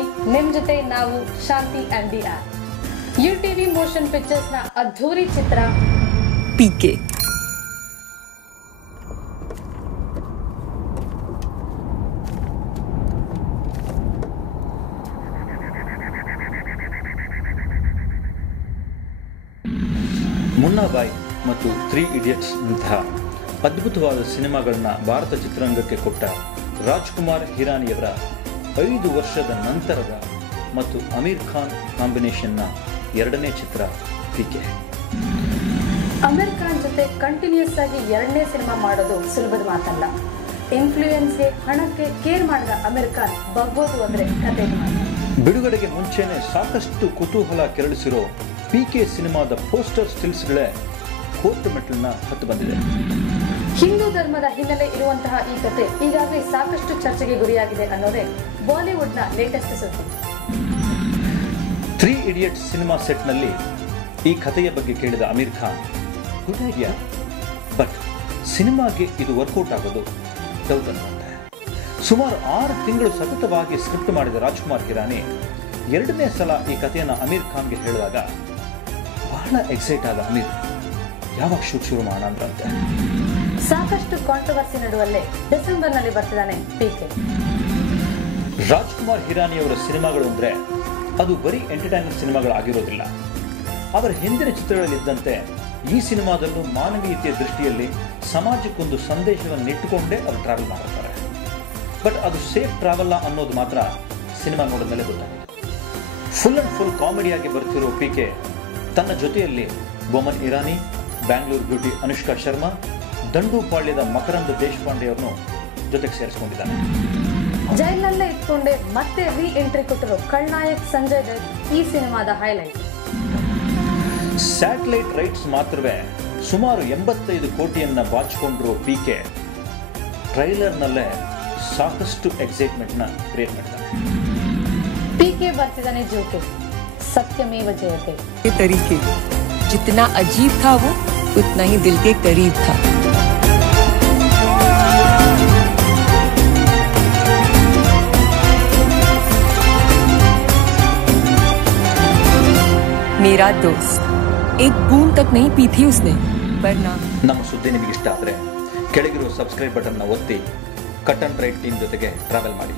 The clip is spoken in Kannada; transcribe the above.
ಟಿವಿ ನಿಮ್ ಜೊತೆ ನಾವು Shanti and D R. UTV motion pictures ನ ಅದ್ಧೂರಿ ಚಿತ್ರ ಪಿಕೆ. ಮುನ್ನಾಬಾಯ್ ಮತ್ತು 3 ಇಡಿಯಟ್ಸ್ ನಂತಹ ಅದ್ಭುತವಾದ ಸಿನಿಮಾಗಳನ್ನ ಭಾರತ ಚಿತ್ರರಂಗಕ್ಕೆ ಕೊಟ್ಟ ರಾಜ್ಕುಮಾರ್ ಹಿರಾನಿಯವರ 5 ವರ್ಷದ ನಂತರದ ಮತ್ತು ಅಮೀರ್ ಖಾನ್ ಕಾಂಬಿನೇಷನ್ನ 2ನೇ ಚಿತ್ರ ಪಿಕೆ. ಅಮೀರ್ ಖಾನ್ ಜೊತೆ ಕಂಟಿನ್ಯೂಸ್ ಆಗಿ 2ನೇ ಸಿನಿಮಾ ಮಾಡೋದು ಸುಲಭದ ಮಾತಲ್ಲ. ಇನ್ಫ್ಲೂಯೆನ್ಸ್ಗೆ, ಹಣಕ್ಕೆ ಕೇರ್ ಮಾಡಿದ ಅಮೀರ್ ಖಾನ್ ಬಗ್ಗೋದು ಅಂದ್ರೆ ಕತೆ. ಬಿಡುಗಡೆಗೆ ಮುಂಚೆನೆ ಸಾಕಷ್ಟು ಕುತೂಹಲ ಕೆರಳಿಸಿರೋ ಪಿಕೆ ಸಿನಿಮಾದ ಪೋಸ್ಟರ್ ಸ್ಟಿಲ್ಸ್ಗಳೇ ಕೋರ್ಟ್ ಮೆಟ್ಟಲನ್ನ ಹತ್ತು ಬಂದಿದೆ. ಹಿಂದೂ ಧರ್ಮದ ಹಿನ್ನೆಲೆ ಇರುವಂತಹ ಈ ಕತೆ ಈಗಾಗಲೇ ಸಾಕಷ್ಟು ಚರ್ಚೆಗೆ ಗುರಿಯಾಗಿದೆ ಅನ್ನೋದೇ ಬಾಲಿವುಡ್ ನ ಲೇಟೆಸ್ಟ್ ಸುದ್ದಿ. 3 ಇಡಿಯಟ್ಸ್ ಸಿನಿಮಾ ಸೆಟ್ನಲ್ಲಿ ಈ ಕಥೆಯ ಬಗ್ಗೆ ಕೇಳಿದ Aamir Khan, good idea, but ಸಿನಿಮಾಗೆ ಇದು ವರ್ಕೌಟ್ ಆಗೋದು ಡೌಟ್ ಅನ್ನುತ್ತೆ. ಸುಮಾರು 6 ತಿಂಗಳು ಸತತವಾಗಿ ಸ್ಕ್ರಿಪ್ಟ್ ಮಾಡಿದ ರಾಜ್ಕುಮಾರ್ ಹಿರಾನಿ 2ನೇ ಸಲ ಈ ಕಥೆಯನ್ನು ಅಮೀರ್ ಖಾನ್ಗೆ ಹೇಳಿದಾಗ ಬಹಳ ಎಕ್ಸೈಟ್ ಆದ ಅಮೀರ್ ಯಾವಾಗ ಶುರು ಮಾಡೋಣ ಅಂದ್ರಂತೆ. ಸಾಕಷ್ಟು ಕಾಂಟ್ರವರ್ಸಿ ನಡುವಲ್ಲೇ ಡಿಸೆಂಬರ್ ನಲ್ಲಿ ಬರ್ತಿದ್ದಾನೆ ಪಿಕೆ. ರಾಜ್ಕುಮಾರ್ ಹಿರಾನಿಯವರ ಸಿನಿಮಾಗಳು ಅಂದ್ರೆ ಅದು ಬರೀ ಎಂಟರ್ಟೈನ್ಮೆಂಟ್ ಸಿನಿಮಾಗಳಾಗಿರೋದಿಲ್ಲ. ಅವರ ಹಿಂದಿನ ಚಿತ್ರಗಳಲ್ಲಿದ್ದಂತೆ ಈ ಸಿನಿಮಾದಲ್ಲೂ ಮಾನವೀಯತೆಯ ದೃಷ್ಟಿಯಲ್ಲಿ ಸಮಾಜಕ್ಕೊಂದು ಸಂದೇಶವನ್ನು ಇಟ್ಟುಕೊಂಡೇ ಅವರು ಟ್ರಾವೆಲ್ ಮಾಡುತ್ತಾರೆ. ಬಟ್ ಅದು ಸೇಫ್ ಟ್ರಾವೆಲ್ ಅನ್ನೋದು ಮಾತ್ರ ಸಿನಿಮಾ ನೋಡಿದ ಮೇಲೆ ಗೊತ್ತಾಗುತ್ತೆ. ಫುಲ್ ಅಂಡ್ ಫುಲ್ ಕಾಮಿಡಿಯಾಗಿ ಬರ್ತಿರೋ ಪಿಕೆ ತನ್ನ ಜೊತೆಯಲ್ಲಿ ಬೋಮನ್ ಇರಾನಿ, ಬ್ಯಾಂಗ್ಳೂರ್ ಬ್ಯೂಟಿ ಅನುಷ್ಕಾ ಶರ್ಮಾ, ದಂಡುಪಾಳ್ಯದ ಮಕರಂದ ದೇಶಪಾಂಡೆ ಅವರನ್ನು ಜೊತೆಗೆ ಸೇರಿಸಿಕೊಂಡಿದ್ದಾನೆ. ಜೈಲಲ್ಲೇ ಇಟ್ಕೊಂಡೆ ಮತ್ತೆ ರೀ ಎಂಟ್ರಿ ಕೊಟ್ಟಿರೋ ಖಳನಾಯಕ್ ಸಂಜಯ್ ದತ್ ಈ ಸಿನಿಮಾದ ಹೈಲೈಟ್. ಸ್ಯಾಟಲೈಟ್ ರೈಟ್ಸ್ ಮಾತ್ರವೇ ಸುಮಾರು 85 ಕೋಟಿಯನ್ನ ಬಾಚಿಕೊಂಡಿರೋ ಪಿಕೆ ಟ್ರೈಲರ್ನಲ್ಲೇ ಸಾಕಷ್ಟು ಎಕ್ಸೈಟ್ಮೆಂಟ್ ನ ಕ್ರಿಯೇಟ್ ಮಾಡ್ತಾನೆ. ಪಿಕೆ ಬರ್ತಿದ್ದಾನೆ ಜೋಕೆ, सत्यमेव जयते. ये तरीके जितना अजीब था वो उतना ही दिल के करीब था. मेरा दोस्त एक बूंद तक नहीं पी थी उसने, वरना ನಮ್ಮ ಸುದ್ದಿ ನಿಮಗೆ ಇಷ್ಟ ಆದರೆ ಕೆಳಗಿರುವ ಸಬ್ಸ್ಕ್ರೈಬ್ ಬಟನ್ ನ ಒತ್ತಿ ಕಟ್ ಅಂಡ್ ರೈಟ್ ಟೀಮ್ ಜೊತೆಗೆ ಟ್ರಾವೆಲ್ ಮಾಡಿ.